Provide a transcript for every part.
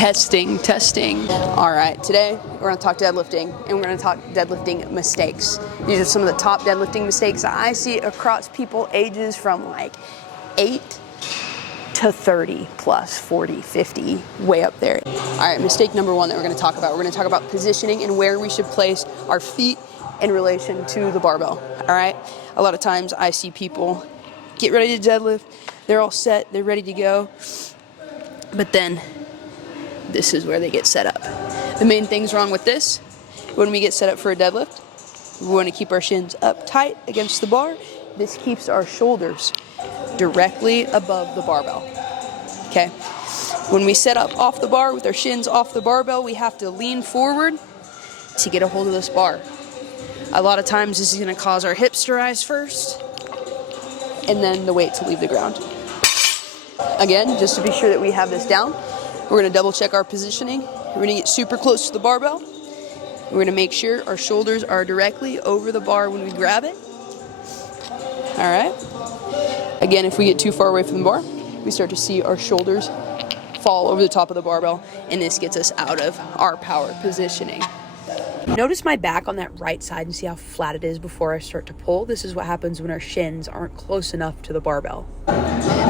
Testing. All right, today we're gonna talk deadlifting, and we're gonna talk deadlifting mistakes. These are some of the top deadlifting mistakes that I see across people ages from like 8 to 30 plus, 40, 50, way up there. All right, mistake number one that we're gonna talk about. We're gonna talk about positioning and where we should place our feet in relation to the barbell, all right? A lot of times I see people get ready to deadlift, they're all set, they're ready to go, but then this is where they get set up. The main things wrong with this, when we get set up for a deadlift, we want to keep our shins up tight against the bar. This keeps our shoulders directly above the barbell, okay? When we set up off the bar with our shins off the barbell, we have to lean forward to get a hold of this bar. A lot of times this is going to cause our hips to rise first and then the weight to leave the ground. Again, just to be sure that we have this down, we're going to double check our positioning. We're going to get super close to the barbell. We're going to make sure our shoulders are directly over the bar when we grab it. All right. Again, if we get too far away from the bar, we start to see our shoulders fall over the top of the barbell, and this gets us out of our power positioning. Notice my back on that right side and see how flat it is before I start to pull. This is what happens when our shins aren't close enough to the barbell.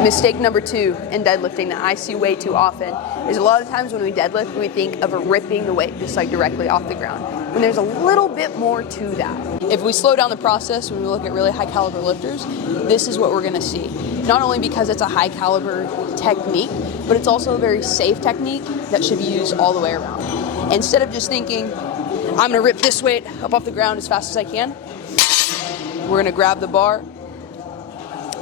Mistake number two in deadlifting that I see way too often is a lot of times when we deadlift, we think of ripping the weight just like directly off the ground, when there's a little bit more to that. If we slow down the process, when we look at really high caliber lifters, this is what we're gonna see. Not only because it's a high caliber technique, but it's also a very safe technique that should be used all the way around. Instead of just thinking, I'm gonna rip this weight up off the ground as fast as I can, we're gonna grab the bar,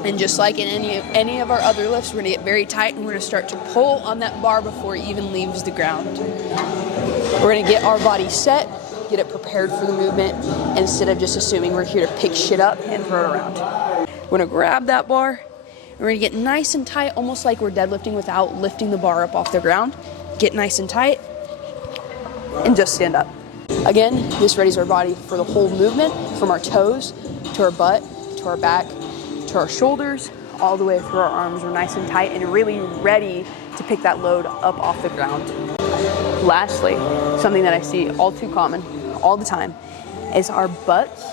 and just like in any of our other lifts, we're gonna get very tight and we're gonna start to pull on that bar before it even leaves the ground. We're gonna get our body set, get it prepared for the movement, instead of just assuming we're here to pick shit up and throw it around. We're gonna grab that bar, we're gonna get nice and tight, almost like we're deadlifting without lifting the bar up off the ground. Get nice and tight, and just stand up. Again, this readies our body for the whole movement, from our toes to our butt, to our back, to our shoulders, all the way through our arms. We're nice and tight and really ready to pick that load up off the ground. Lastly, something that I see all too common, all the time, is our butts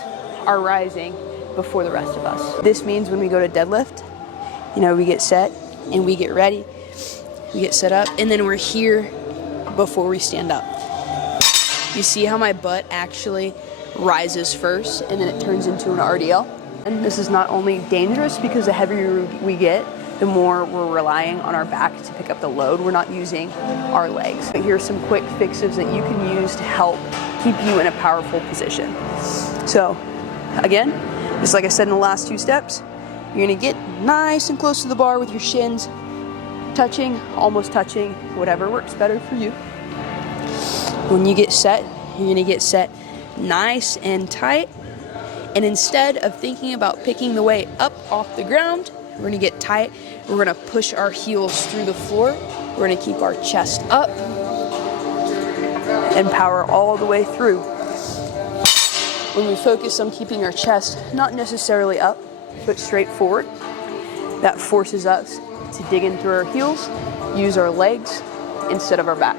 are rising before the rest of us. This means when we go to deadlift, we get set and we get ready, we get set up, and then we're here before we stand up. You see how my butt actually rises first and then it turns into an RDL? And this is not only dangerous because the heavier we get, the more we're relying on our back to pick up the load. We're not using our legs. But here's some quick fixes that you can use to help keep you in a powerful position. So again, just like I said in the last two steps, you're gonna get nice and close to the bar with your shins touching, almost touching, whatever works better for you. When you get set, you're gonna get set nice and tight. And instead of thinking about picking the weight up off the ground, we're gonna get tight. We're gonna push our heels through the floor. We're gonna keep our chest up and power all the way through. When we focus on keeping our chest not necessarily up, but straight forward, that forces us to dig in through our heels, use our legs instead of our back.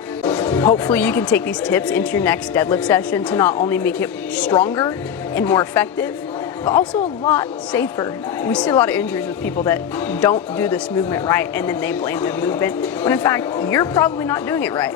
Hopefully you can take these tips into your next deadlift session to not only make it stronger and more effective, but also a lot safer. We see a lot of injuries with people that don't do this movement right and then they blame the movement, when in fact, you're probably not doing it right.